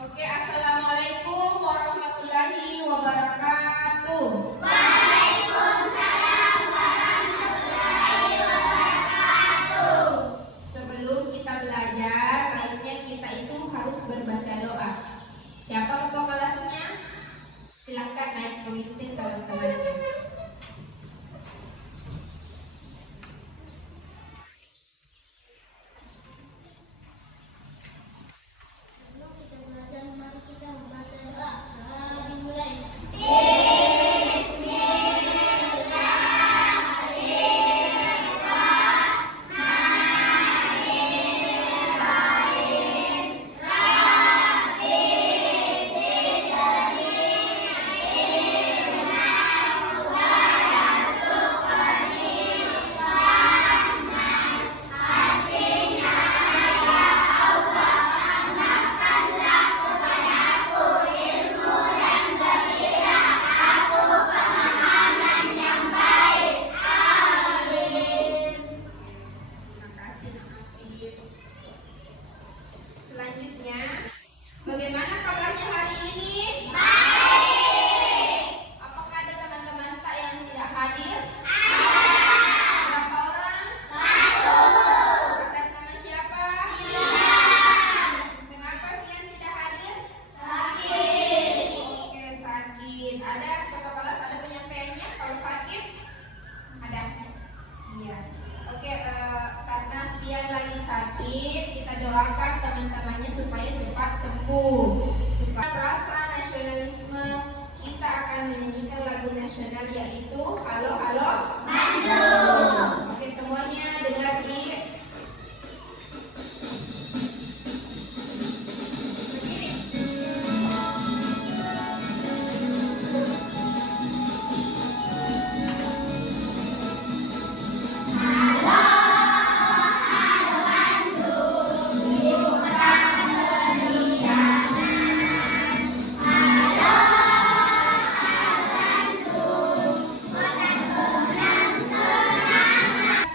Oke, assalamualaikum warahmatullahi wabarakatuh. Waalaikumsalam warahmatullahi wabarakatuh. Sebelum kita belajar, baiknya kita itu harus berbaca doa. Siapa ketua kelasnya? Silakan naik memimpin teman-temannya. Mari kita membaca doa. Dimulai. Selanjutnya, bagaimana kabarnya hari ini? Apakah ada teman-teman tak yang tidak hadir? Berapa orang? Atas nama siapa? Kenapa Fian tidak hadir? Oke, sakit. Ada ketua kelas ada penyampaiannya kalau sakit? Ada? Iya. Oke, karena Fian lagi sakit, kita doakan teman-temannya supaya cepat sembuh. Supaya rasa nasionalisme, kita akan menyanyikan lagu nasional yaitu Halo Halo Bandung. Oke, semuanya dengar di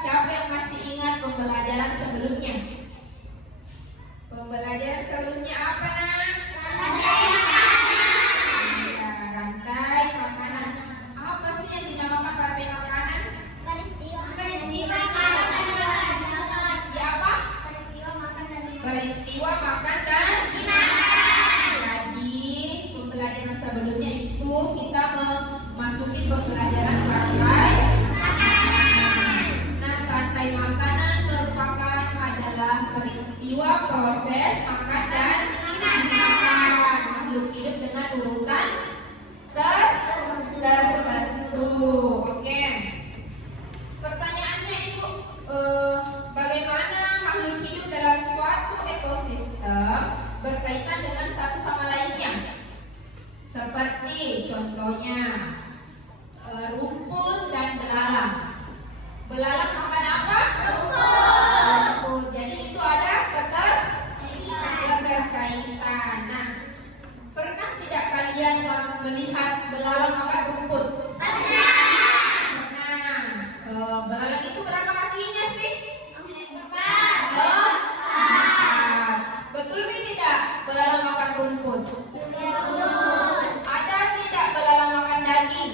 Siapa yang masih ingat pembelajaran sebelumnya? Pembelajaran sebelumnya apa, Nak? Ya, rantai makanan. Apa sih yang dinamakan rantai makanan? Peristiwa Ya apa? Peristiwa makan dan jadi pembelajaran sebelumnya itu kita memasuki pembelajaran rantai. Nah, rantai makanan merupakan adalah peristiwa proses makan dan dimakan makhluk hidup dengan urutan tertentu. Oke. Pertanyaannya Ibu, bagaimana makhluk hidup dalam suatu ekosistem berkaitan dengan satu sama lainnya? Seperti contohnya rumput dan belalang. Belalang makan apa? Rumput. Jadi itu ada keterkaitan. Nah, pernah tidak kalian melihat belalang makan rumput? Pernah. Belalang itu berapa kakinya sih? 4. Betul tidak belalang makan rumput? Ada tidak belalang makan daging?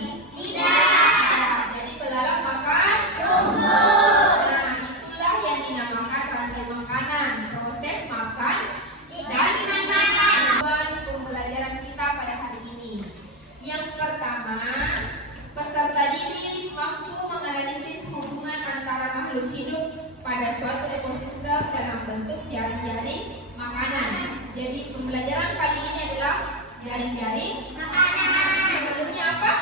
Nah, jadi belalang makan rumput. Nah, itulah yang dinamakan rantai makanan, proses makan dan tujuan pembelajaran kita pada hari ini. Yang pertama, peserta didik mampu menganalisis hubungan antara makhluk hidup pada suatu ekosistem dalam bentuk jaring-jaring makanan. Jadi pembelajaran kali ini adalah jaring-jaring makanan. Sebelumnya apa?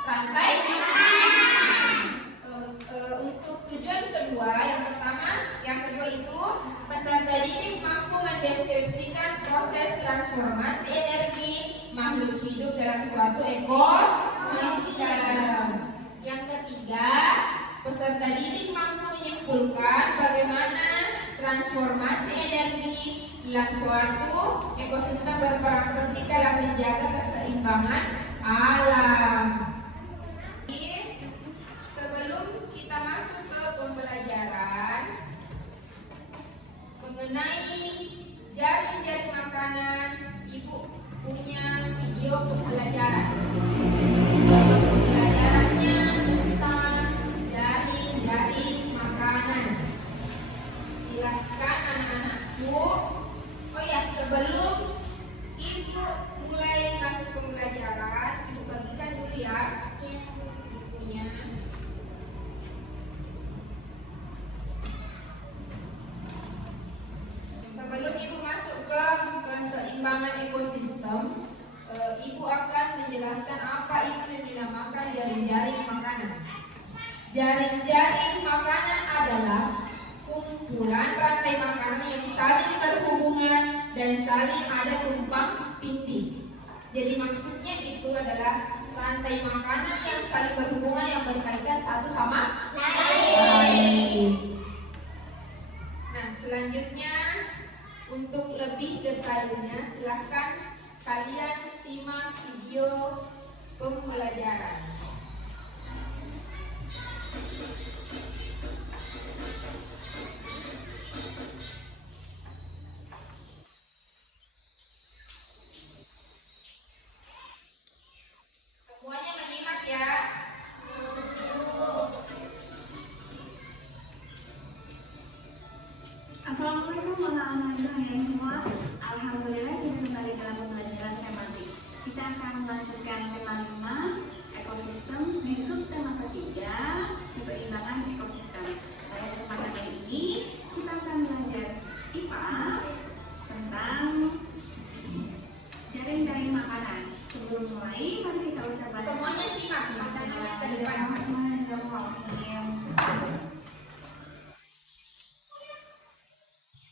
Rantai makanan. Untuk tujuan kedua, yang kedua itu peserta didik mampu mendeskripsikan proses transformasi energi makhluk hidup dalam suatu ekosistem. Yang ketiga, peserta didik mampu menyimpulkan bagaimana transformasi energi dalam suatu ekosistem berperan penting dalam menjaga keseimbangan alam. Sebelum kita masuk ke pembelajaran mengenai jaring-jaring makanan punya video pembelajaran. Pembelajarannya tentang jaring-jaring makanan. Silahkan anak-anakku. Oh ya, sebelum ibu mulai kasih pembelajaran, ibu bagikan dulu ya bukunya. Sebelum ibu masuk ke keseimbangan ekosistem, ibu akan menjelaskan apa itu yang dinamakan jaring-jaring makanan. Jaring-jaring makanan adalah kumpulan rantai makanan yang saling berhubungan dan saling ada tumpang tindih. Jadi maksudnya itu adalah rantai makanan yang saling berhubungan yang berkaitan satu sama lain. Nah, selanjutnya untuk lebih detailnya silahkan kalian simak video pembelajaran. Semuanya menyimak ya. Assalamualaikum warahmatullahi wabarakatuh semua. Alhamdulillah kita kembali dalam pembelajaran tematik. Kita akan melanjutkan tema 5 ekosistem di subtema ketiga keseimbangan ekosistem. Pada kesempatan kali ini kita akan belajar IPA tentang jaring-jaring makanan. Sebelum mulai, mari kita ucapkan Semuanya simak, makanannya ke depan.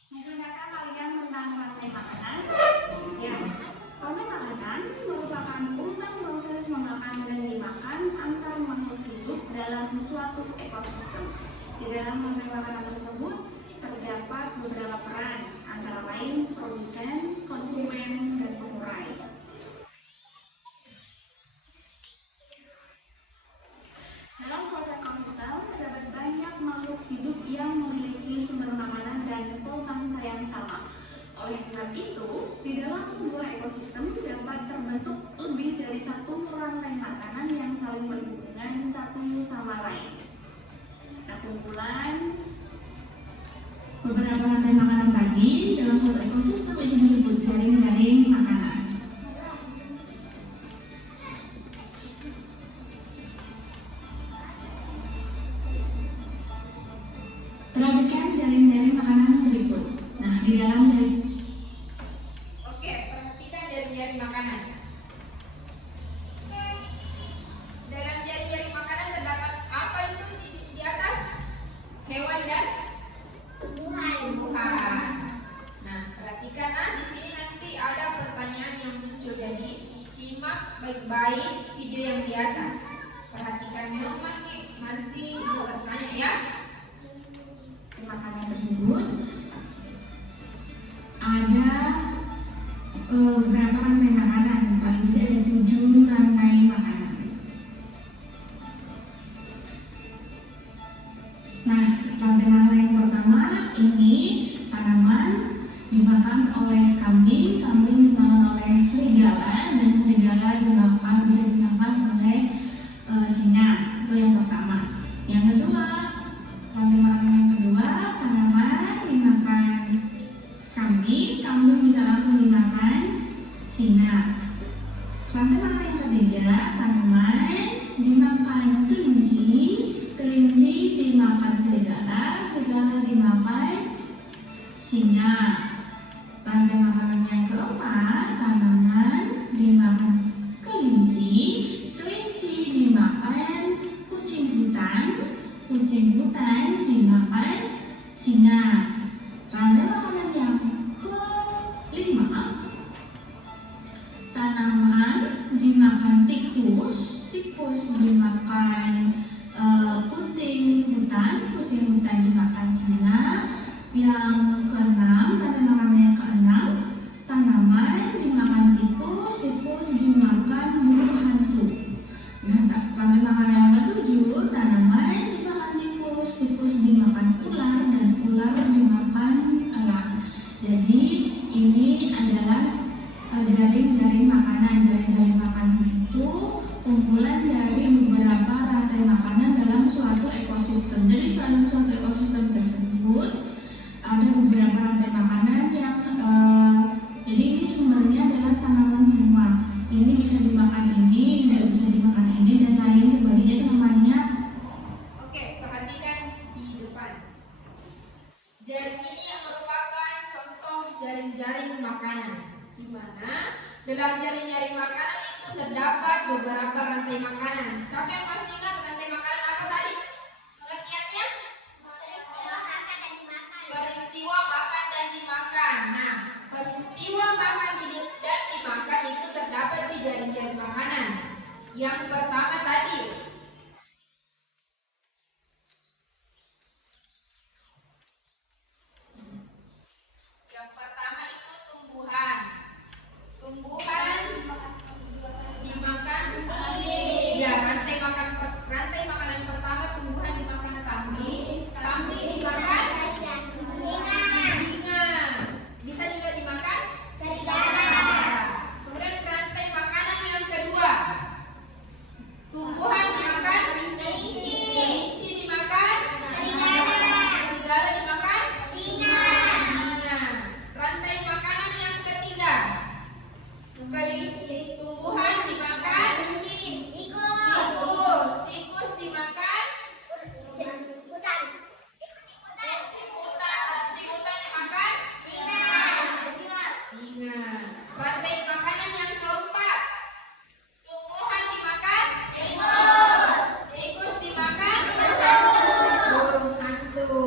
Bisakah kalian tentang rantai makanan? Ya, rantai makanan merupakan urutan proses memakan dan dimakan antar makhluk hidup dalam suatu ekosistem. Di dalam rantai makanan tersebut terdapat beberapa peran, antara lain produsen, konsumen, dan pengurai. Dalam suatu ekosistem terdapat banyak makhluk hidup yang memiliki sumber makanan dan pemangsa yang sama. Oleh sebab itu, di dalam sebuah ekosistem dapat terbentuk lebih dari satu rantai makanan yang saling berhubungan satu sama lain. Nah, kumpulan beberapa rantai makanan tadi dalam suatu ekosistem itu disebut jaring-jaring makanan. Perhatikan jaring-jaring makanan berikut. Nah, di dalam jaring. Oke, perhatikan jaring-jaring makanan. Dalam jaring-jaring makanan terdapat apa itu di atas? Hewan dan tumbuhan. Nah, perhatikan di sini nanti ada pertanyaan yang muncul. Jadi simak baik-baik video yang di atas. Perhatikan memang nanti ibu bertanya ya. Makanan tersebut ada beberapa rantai makanan, paling tidak ada 7 rantai makanan. Nah, rantai makanan yang pertama ini tanaman dimakan oleh kambing, kambing dimakan oleh serigala, dan serigala bisa dimakan oleh singa. Itu yang pertama. Yang kedua, rantai makanan yang kedua, tanaman dimakan kambing, kambing bisa langsung dimakan singa. Rantai makanan yang ketiga, tanaman dimakan kelinci, kelinci dimakan serigala, serigala dimakan singa. Rantai makanan yang keempat, tanaman dimakan kelinci, kelinci dimakan kucing hutan, kucing hutan dimakan singa. Rantai makanan yang kelima, tanaman dimakan tikus, tikus dimakan kucing hutan, kucing hutan dimakan singa. Yang keenam, rantai makanan yang keenam, tanaman dimakan tikus, tikus dimakan burung hantu. Nah, rantai makanan yang ketujuh, tanaman dimakan tikus, tikus dimakan ular, dan ular dimakan elang. Jadi ini adalah jaring-jaring makanan. Jaring-jaring makanan itu kumpulan dari beberapa rantai makanan dalam suatu ekosistem. Jadi dalam suatu ekosistem tersebut ada beberapa rantai makanan yang jadi ini sumbernya adalah tanaman semua. Ini bisa dimakan ini, tidak bisa dimakan ini, dan lain sebagainya. Itu namanya. Oke, perhatikan di depan. Jaring ini yang merupakan contoh jaring-jaring makanan, di mana dalam jaring-jaring makanan itu terdapat beberapa rantai makanan. Siapa yang masih ingat rantai makanan apa tadi? Pengertiannya? Peristiwa makan dan dimakan. Nah, peristiwa makan dan dimakan itu terdapat di jaring-jaring makanan. Yang pertama tadi, itu tumbuhan. Tumbuhan dimakan. Ya, rantai makanan pertama tumbuhan dimakan kambing. Kambing dimakan singa. Bisa juga dimakan kemudian rantai makanan yang kedua, tumbuhan dimakan kelinci dimakan serigala dimakan singa. Rantai makanan yang ketiga, tumbuhan dimakan tikus dimakan kucing hutan dimakan singa. Rantai makanan yang keempat, tumbuhan dimakan tikus dimakan burung hantu.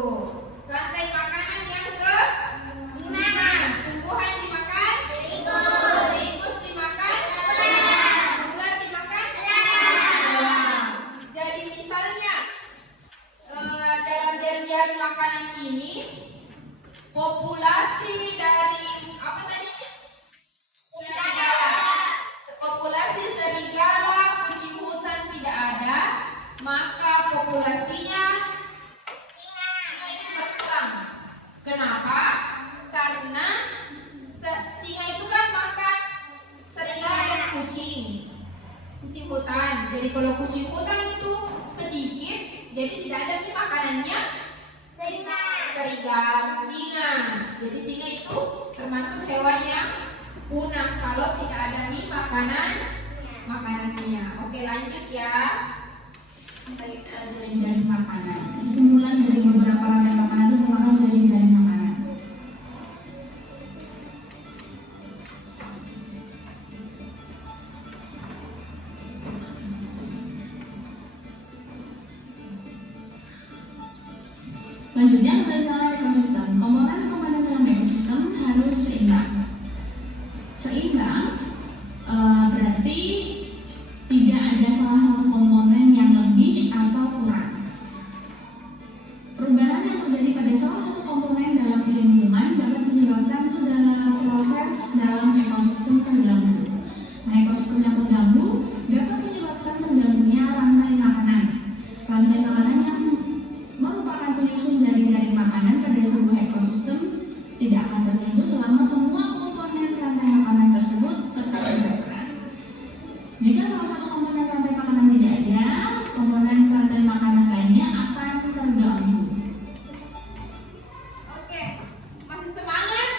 Rantai makanan yang kelima, tumbuhan dimakan tikus dimakan ular dimakan elang. Jadi misalnya dalam jaring-jaring makanan ini populasi dari apa tadi? Serigala. Populasi serigala, kucing hutan tidak ada, maka populasinya singa itu berkurang. Kenapa? Karena singa itu kan makan serigala dan kucing hutan. Jadi kalau kucing hutan itu sedikit, jadi tidak ada nih makanannya serigala, singa. Jadi singa itu termasuk hewan yang punah kalau tidak ada mie makanannya. Oke, lanjut ya. Jaring-jaring makanan. Itu kumpulan dari beberapa rantai makanan itu merupakan jaring-jaring makanan. Selanjutnya, keseimbangan ekosistem. Komponen-komponen dalam ekosistem harus seimbang. Seimbang berarti tidak ada salah satu komponen yang lebih atau kurang. Perubahan yang terjadi pada salah satu komponen dalam lingkungan dapat menyebabkan segala proses dalam ekosistem terganggu. Nah, ekosistem yang terganggu dapat menyebabkan terganggunya rantai makanan. Rantai makanan yang merupakan penyusun jaring-jaring makanan pada sebuah ekosistem tidak akan terganggu selama semua komponen rantai makanan tersebut tetap terjaga. Jika salah satu komponen rantai makanan tidak ada, komponen rantai makanan lainnya akan terganggu. Oke, masih semangat?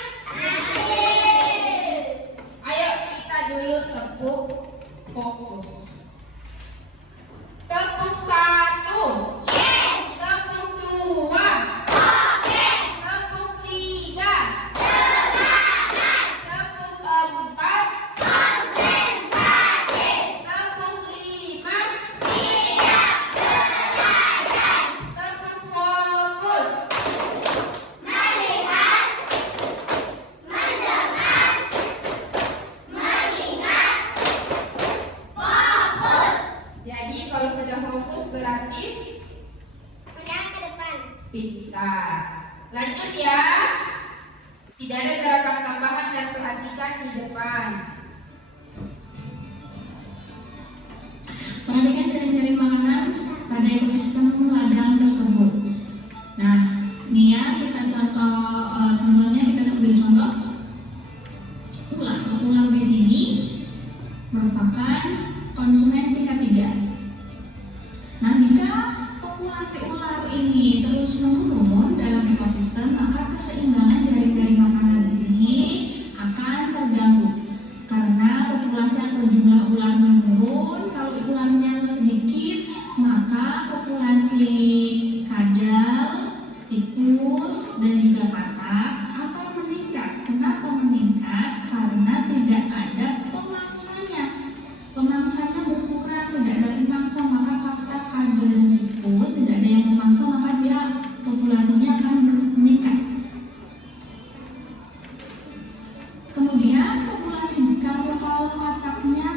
kataknya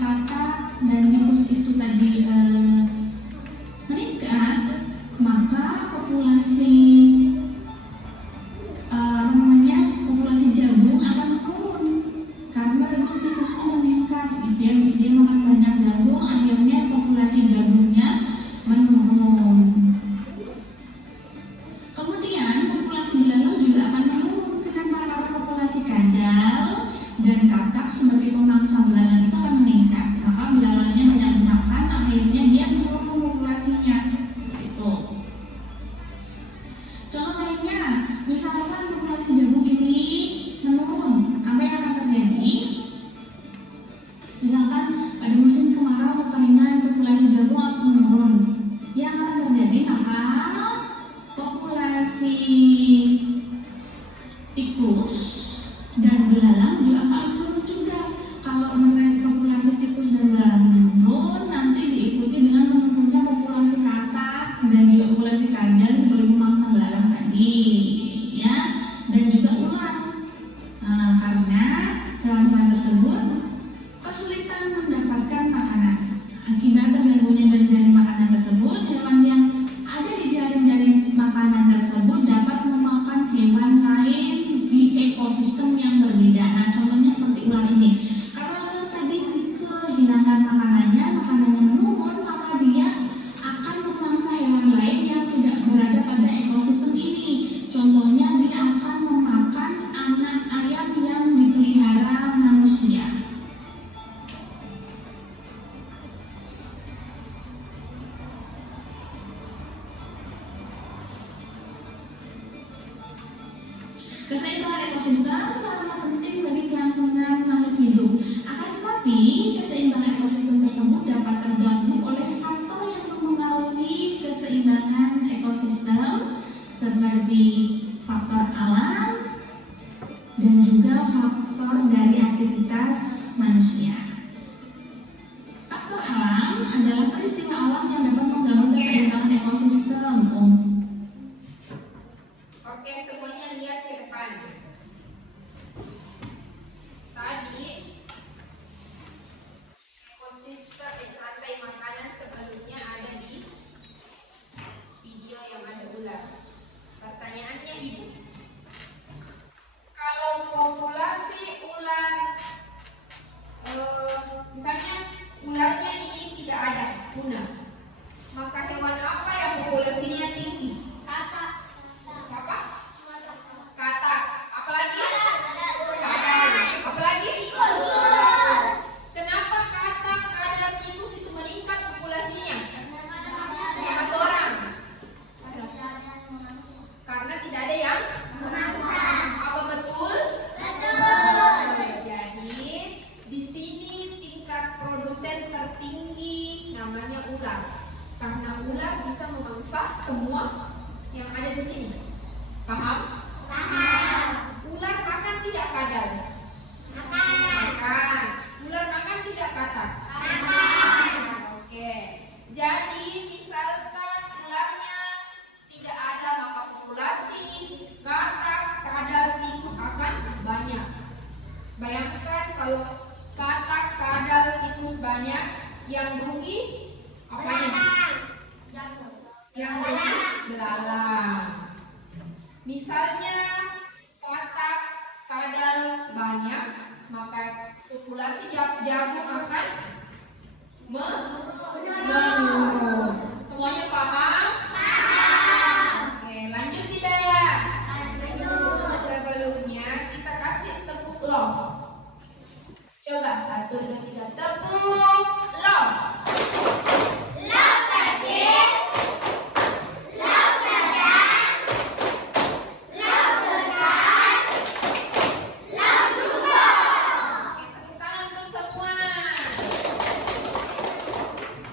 kata dan tikus itu tadi meningkat, maka populasi populasi jagung akan turun karena tikusnya meningkat. Dia makan banyak jagung, akhirnya populasi jagungnya menurun. Kemudian populasi belalang juga akan menurun. Kenapa? Karena populasi kadal dan katak sebagai pemangsa belalang itu akan meningkat. Maka belalangnya banyak makan, akhirnya dia menurun populasinya. Itu. Contoh lainnya, misalkan populasi jagung ini menurun, apa yang akan terjadi? Misalkan pada musim kemarau atau kekeringan, populasi jagung akan menurun. Yang akan terjadi, maka populasi tikus dan belalang juga akan turun juga. Kalau populasi tikus dan belalang menurun, nanti diikuti dengan menurunnya populasi katak dan juga populasi kadal sebagai pemangsa belalang tadi, ya, dan juga ular. Karena hewan-hewan tersebut kesulitan mendapatkan makanan. Akibat terganggunya jaring-jaring makanan tersebut, hewan yang ada di jaring-jaring makanan tersebut dapat memakan hewan lain di ekosistem yang berbeda. Nah, contohnya seperti ular ini. Karena ular tadi kehilangan makanannya menurun, maka dia akan memangsa hewan lain yang tidak berada pada ekosistem ini. Contohnya, dia akan memakan anak ayam yang dipelihara manusia. Keseimbangan ekosistem sangat penting bagi kelangsungan makhluk hidup. Akan tetapi, keseimbangan ekosistem tersebut dapat terganggu oleh faktor yang mempengaruhi keseimbangan ekosistem seperti faktor alam dan juga faktor dari aktivitas manusia. Faktor alam adalah peristiwa alam yang dapat mengganggu keseimbangan ekosistem. Oke, semuanya lihat ke depan. Tadi ekosistem rantai makanan sebelumnya ada di video yang ada ular. Pertanyaannya Ibu, kalau populasi ular, misalnya ularnya ini tidak ada, punah, maka hewan apa yang populasinya tinggi? Siapa? Katak. Apalagi? Kadal. Apalagi? Kenapa katak, kadal, tikus itu meningkat populasinya? Satu orang. Karena tidak ada yang apa betul? Jadi di sini tingkat produsen tertinggi namanya ular. Karena ular bisa memangsa semua yang ada di sini. Paham? Paham. Ular makan tidak kadal? Makan. Ular makan tidak katak? Makan. Oke. Jadi misalkan ularnya tidak ada, maka populasi katak, kadal, tikus akan banyak. Bayangkan kalau katak, kadal, tikus banyak, yang rugi apanya? Yang rugi belalang. Misalnya katak, kadal banyak, maka populasi jagung akan menurun. Semuanya paham? Paham. Oke, lanjut tidak ya? Sebelumnya kita kasih tepuk love. Coba 1, 2, 3 tepuk love. Love kecil, love sedang, love besar, love jumbo. Oke, tepuk tangan untuk semua.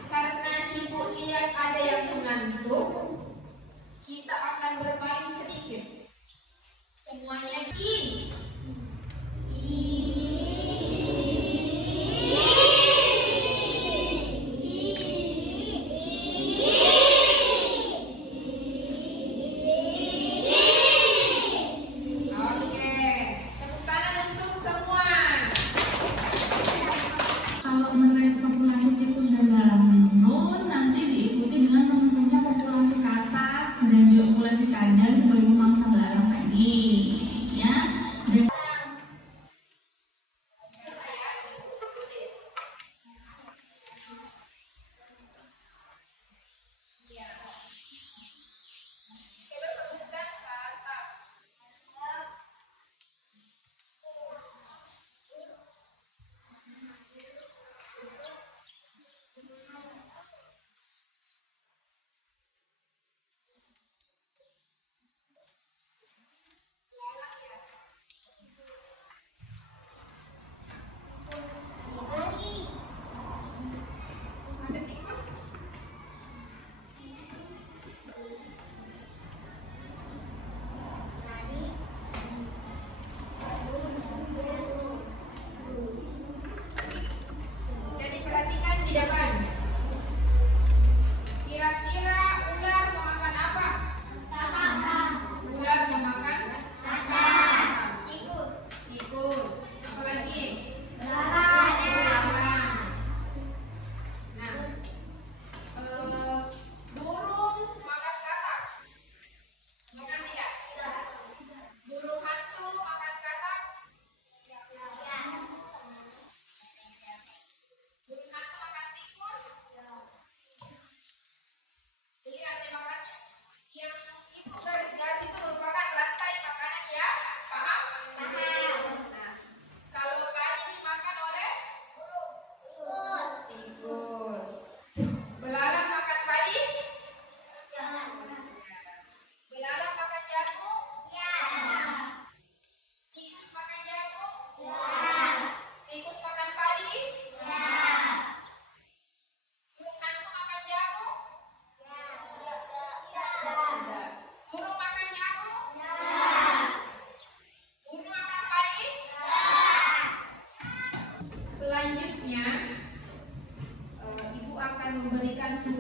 Karena Ibu lihat ada yang mengantuk, kita akan bermain sedikit. Semuanya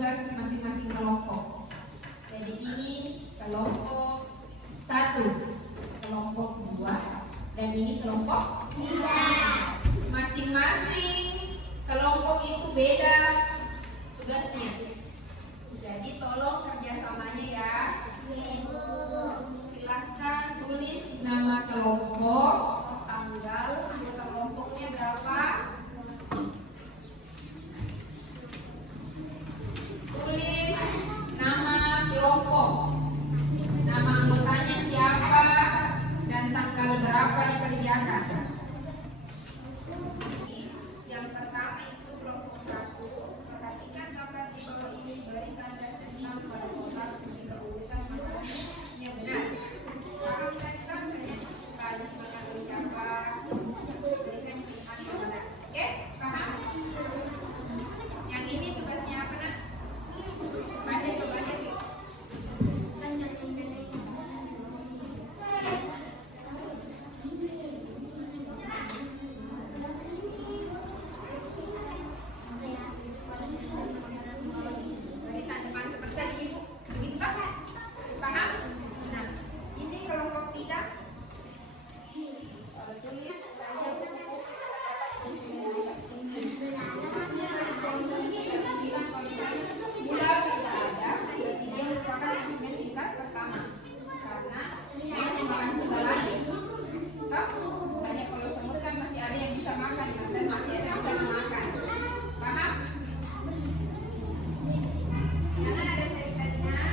tugas masing-masing kelompok. Jadi ini kelompok 1, kelompok 2, dan ini kelompok 3. Masing-masing kelompok itu beda tugasnya. Jadi tolong kerjasamanya ya. Silahkan tulis nama kelompok, tanggal, anggota kelompoknya berapa. Tulis nama kelompok, nama anggotanya siapa, dan tanggal berapa dikerjakan. Yang pertama itu kelompok 1. Perhatikan gambar di bawah ini, beri tanda tentang pada kotak di urutan makanannya benar. Paham tadi sampai tadi makan siapa, berikan pilihan yang benar. Oke, paham? Yang ini tugasnya apa nak? Baca coba aja. Berikan depan seperti tadi ibu. Begitu Pak? Paham? Nah, ini kelompok 3. Tulis saja buku. Bulan tidak ada, berarti dia merupakan punishment tingkat pertama karena dia memakan segalanya. Misalnya kalau semut kan masih ada yang bisa makan, dan masih ada yang bisa memakan. Paham? Jangan ada ceritanya.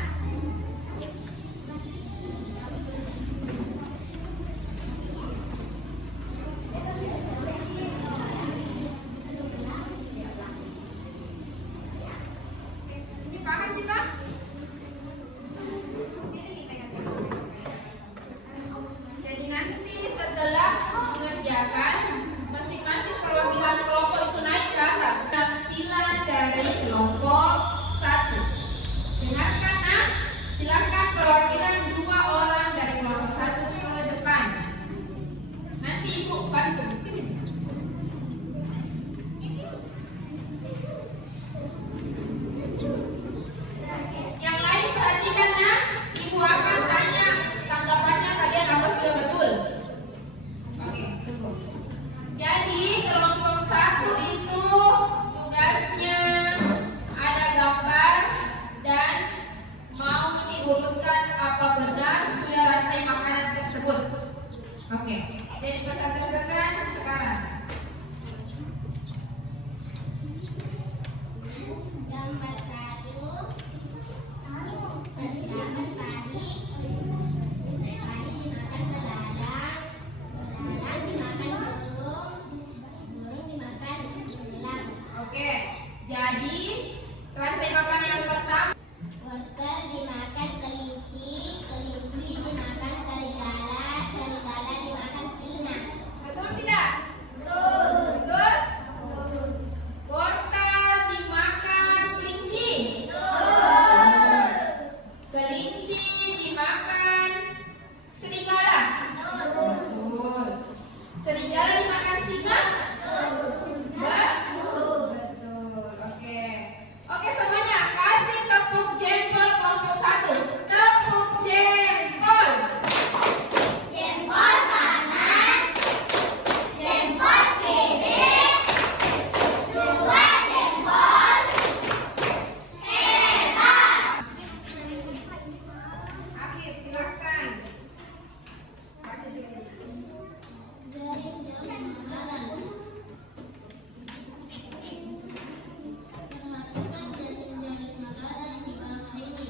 Ini paham sih Pak? Sini nih kayaknya. Jadi nanti setelah mengerjakan, masing-masing perwakilan kelompok itu naik ke atas. Tampilan dari kelompok 1. Dengarkan nak, silakan perwakilan 2 orang dari kelompok 1 ke depan. Nanti ibu bantu. Sini. Yang lain perhatikan nak, ibu akan tanya tanggapannya kalian apa sudah betul. Oke, tunggu. Jadi kelompok 1 itu tugasnya ada gambar dan mau diurutkan apa benar sudah rantai makanan tersebut. Oke, jadi pesan-pesan sekarang. Gambar 1. Terdapat padi. Padi dimakan beladang. Beladang dimakan burung. Burung dimakan selang. Oke, jadi rantai makanan yang pertama. Wortel dimakan kelinci. Kelinci dimakan serigala. Serigala dimakan singa. Betul tidak? Betul. Betul? Wortel dimakan kelinci. Betul. Kelinci dimakan serigala. Betul. Serigala dimakan singa. Betul. Betul. Oke. Oke semuanya, kasih tepuk jempol kelompok 1. Tepuk jempol. Jempol kanan. Jempol kiri. 2 jempol. Hebat. Afif, silakan. Baca dulu. Jaring-jaring makanan. Perhatikan jaring-jaring makanan di bawah ini.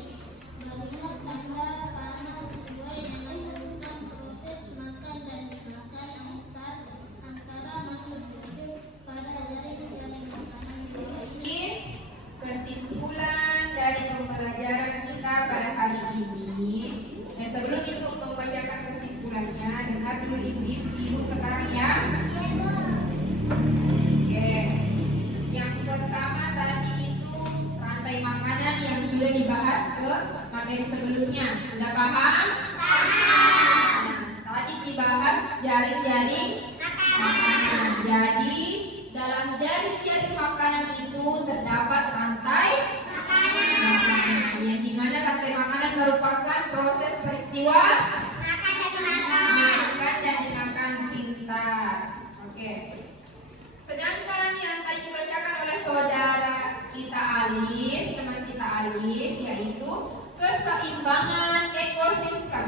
Berikan tanda panah sesuai dengan urutan proses makan dan dimakan antara makhluk hidup pada jaring-jaring makanan di bawah ini. Kesimpulan dari pembelajaran kita pada hari ini. Sebelum ibu membacakan kesimpulannya, dengar dulu ibu sekarang ya. Oke. Yang pertama tadi itu rantai makanan yang sudah dibahas ke materi sebelumnya. Sudah paham? Paham. Nah, tadi dibahas jaring-jaring makanan. Jadi dalam jaring-jaring makanan itu terdapat rantai makanan. rantai makanan merupakan proses peristiwa makan dan dimakan pintar. Oke. Sedangkan yang tadi dibacakan oleh saudara kita Alif, teman kita Alif, yaitu keseimbangan ekosistem.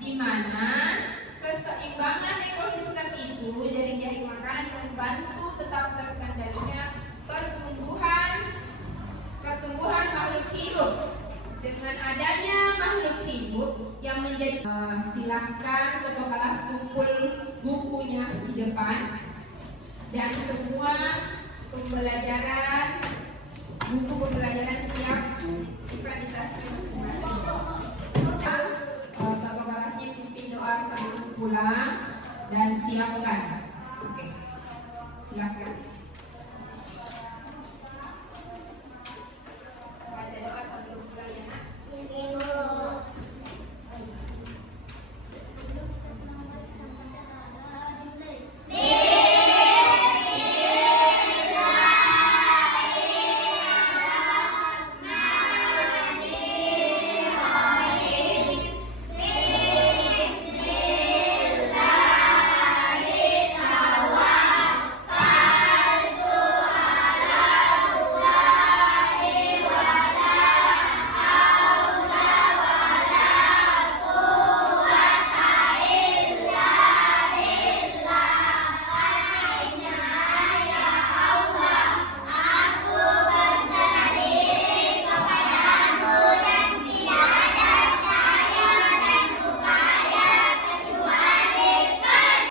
Di mana keseimbangan ekosistem itu jaring-jaring makanan membantu tetap terkendalinya pertumbuhan makhluk hidup. Dengan adanya makhluk hidup yang menjadi silahkan ketua kelas kumpul bukunya di depan dan semua buku pembelajaran siap disimpan di tasnya masing-masing. Ketua kelasnya pimpin doa sebelum pulang dan siapkan. Oke, siapkan.